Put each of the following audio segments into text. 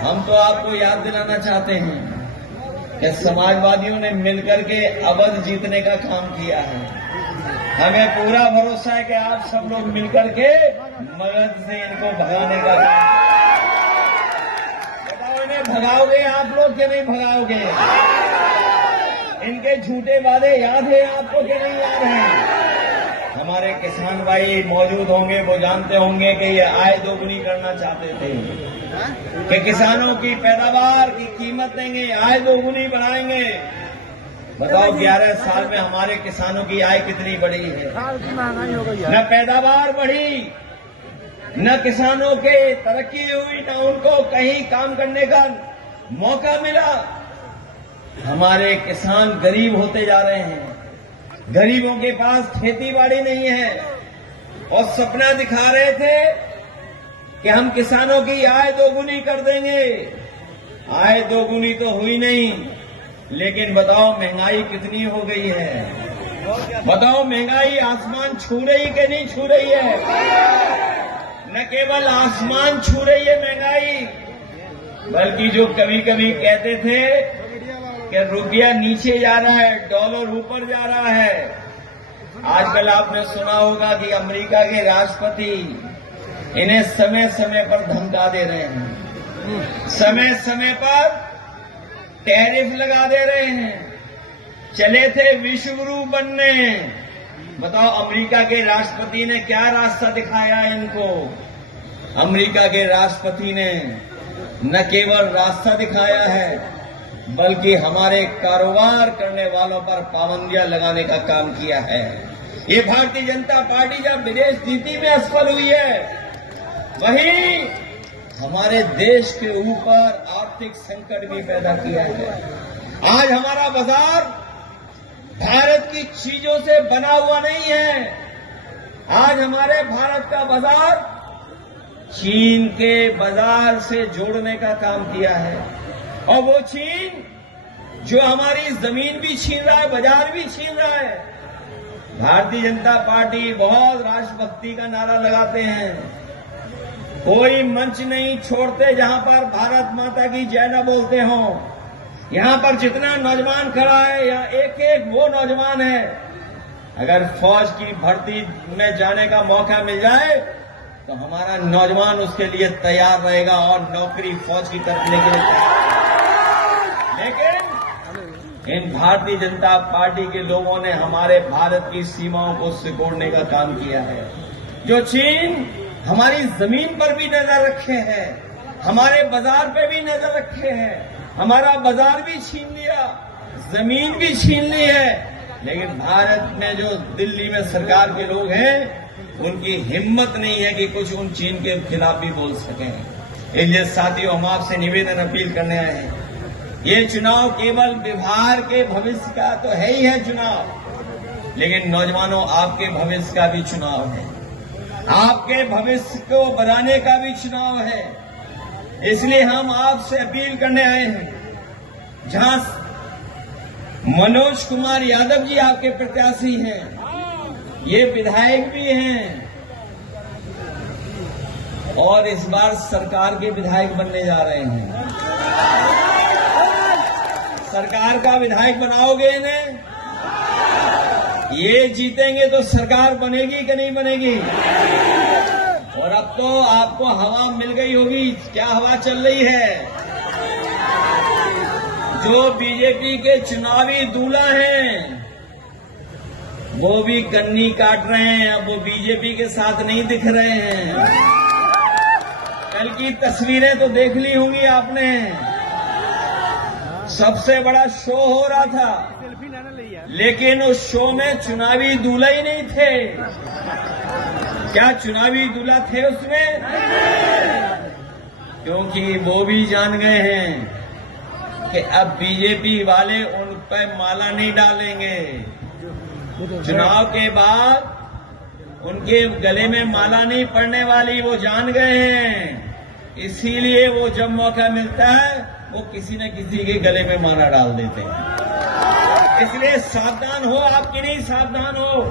हम तो आपको याद दिलाना चाहते हैं कि समाजवादियों ने मिलकर के अवध जीतने का काम किया है। हमें पूरा भरोसा है कि आप सब लोग मिलकर के मगध से इनको भगाने का काम। बताओ, इन्हें भगाओगे आप लोग कि नहीं भगाओगे? इनके झूठे वादे याद है आपको कि नहीं याद है? हमारे किसान भाई मौजूद होंगे, वो जानते होंगे कि ये आय दोगुनी करना चाहते थे कि किसानों की पैदावार की कीमत देंगे, आय दोगुनी बढ़ाएंगे। बताओ 11 साल में हमारे किसानों की आय कितनी बढ़ी है? न पैदावार बढ़ी, न किसानों के तरक्की हुई, न उनको कहीं काम करने का मौका मिला। हमारे किसान गरीब होते जा रहे हैं। गरीबों के पास खेती बाड़ी नहीं है और सपना दिखा रहे थे कि हम किसानों की आय दोगुनी कर देंगे। आय दोगुनी तो हुई नहीं, लेकिन बताओ महंगाई कितनी हो गई है? बताओ महंगाई आसमान छू रही कि नहीं छू रही है? न केवल आसमान छू रही है महंगाई, बल्कि जो कभी कभी कहते थे कि रुपया नीचे जा रहा है, डॉलर ऊपर जा रहा है। आजकल आपने सुना होगा कि अमेरिका के राष्ट्रपति इन्हें समय समय पर धमका दे रहे हैं, समय समय पर टैरिफ लगा दे रहे हैं। चले थे विश्व गुरु बनने। बताओ अमेरिका के राष्ट्रपति ने क्या रास्ता दिखाया इनको? अमेरिका के राष्ट्रपति ने न केवल रास्ता दिखाया है, बल्कि हमारे कारोबार करने वालों पर पाबंदियां लगाने का काम किया है। ये भारतीय जनता पार्टी जब विदेश नीति में असफल हुई है, वहीं हमारे देश के ऊपर आर्थिक संकट भी पैदा किया है। आज हमारा बाजार भारत की चीजों से बना हुआ नहीं है। आज हमारे भारत का बाजार चीन के बाजार से जोड़ने का काम किया है, और वो चीन जो हमारी जमीन भी छीन रहा है, बाजार भी छीन रहा है। भारतीय जनता पार्टी बहुत राष्ट्रभक्ति का नारा लगाते हैं, कोई मंच नहीं छोड़ते जहां पर भारत माता की जय न बोलते हों। यहां पर जितना नौजवान खड़ा है, यहाँ एक एक वो नौजवान है। अगर फौज की भर्ती में जाने का मौका मिल जाए तो हमारा नौजवान उसके लिए तैयार रहेगा और नौकरी फौज की तरफ लेके जाएगा। लेकिन इन भारतीय जनता पार्टी के लोगों ने हमारे भारत की सीमाओं को सिकोड़ने का काम किया है। जो चीन हमारी जमीन पर भी नजर रखे हैं, हमारे बाजार पे भी नजर रखे हैं, हमारा बाजार भी छीन लिया, जमीन भी छीन ली है। लेकिन भारत में जो दिल्ली में सरकार के लोग हैं, उनकी हिम्मत नहीं है कि कुछ उन चीन के खिलाफ भी बोल सकें। इसलिए साथियों, हम आपसे निवेदन अपील करने आए हैं, ये चुनाव केवल बिहार के भविष्य का तो है ही है चुनाव, लेकिन नौजवानों आपके भविष्य का भी चुनाव है, आपके भविष्य को बनाने का भी चुनाव है। इसलिए हम आपसे अपील करने आए हैं, जहां मनोज कुमार यादव जी आपके प्रत्याशी हैं, ये विधायक भी हैं और इस बार सरकार के विधायक बनने जा रहे हैं। सरकार का विधायक बनाओगे इन्हें? ये जीतेंगे तो सरकार बनेगी कि नहीं बनेगी? और अब तो आपको हवा मिल गई होगी। क्या हवा चल रही है? जो बीजेपी के चुनावी दूल्हा हैं, वो भी कन्नी काट रहे हैं। अब वो बीजेपी के साथ नहीं दिख रहे हैं। कल की तस्वीरें तो देख ली होंगी आपने, सबसे बड़ा शो हो रहा था, लेकिन उस शो में चुनावी दूल्हा ही नहीं थे। क्या चुनावी दूल्हा थे उसमें? क्योंकि वो भी जान गए हैं कि अब बीजेपी वाले उन पर माला नहीं डालेंगे। चुनाव के बाद उनके गले में माला नहीं पड़ने वाली, वो जान गए हैं। इसीलिए वो जब मौका मिलता है, वो किसी न किसी के गले में माला डाल देते हैं। इसलिए सावधान हो, आपकी नहीं सावधान हो।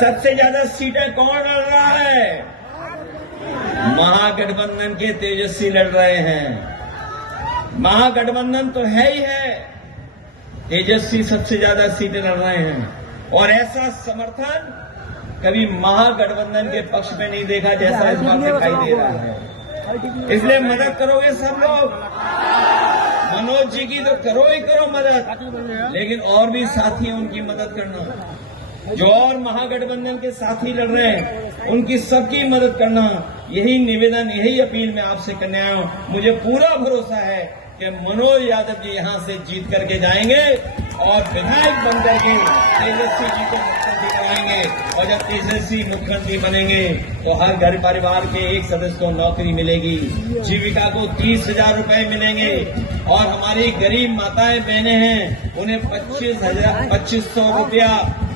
सबसे ज्यादा सीटें कौन लड़ रहा है? महागठबंधन के तेजस्वी लड़ रहे हैं। महागठबंधन तो है ही है, तेजस्वी सबसे ज्यादा सीटें लड़ रहे हैं और ऐसा समर्थन कभी महागठबंधन के पक्ष में नहीं देखा जैसा इस बार दिखाई दे रहा है। इसलिए मदद करोगे सब लोग। मनोज जी की तो करो ही करो मदद, लेकिन और भी साथी हैं उनकी मदद करना। जो और महागठबंधन के साथी लड़ रहे हैं उनकी सबकी मदद करना। यही निवेदन, यही अपील मैं आपसे करने आया हूं। मुझे पूरा भरोसा है कि मनोज यादव जी यहां से जीत करके जाएंगे और विधायक बनकर के तेजस्वी जी को मुख्यमंत्री बनाएंगे। और जब तेजस्वी मुख्यमंत्री बनेंगे तो हर घर परिवार के एक सदस्य को नौकरी मिलेगी, जीविका को 30,000 रुपए मिलेंगे और हमारी गरीब माताएं बहनें हैं उन्हें 2500 रुपया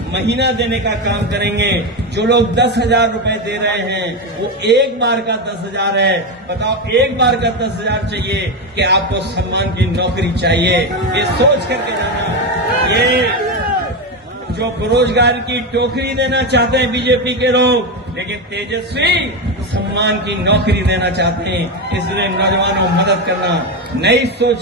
महीना देने का काम करेंगे। जो लोग 10,000 रुपए दे रहे हैं वो एक बार का 10,000 है। बताओ, एक बार का 10,000 चाहिए कि आपको सम्मान की नौकरी चाहिए? ये सोच करके जाना। ये जो बेरोजगार की टोकरी देना चाहते हैं बीजेपी के लोग, लेकिन तेजस्वी सम्मान की नौकरी देना चाहते हैं। इसलिए नौजवानों, मदद करना, नई सोच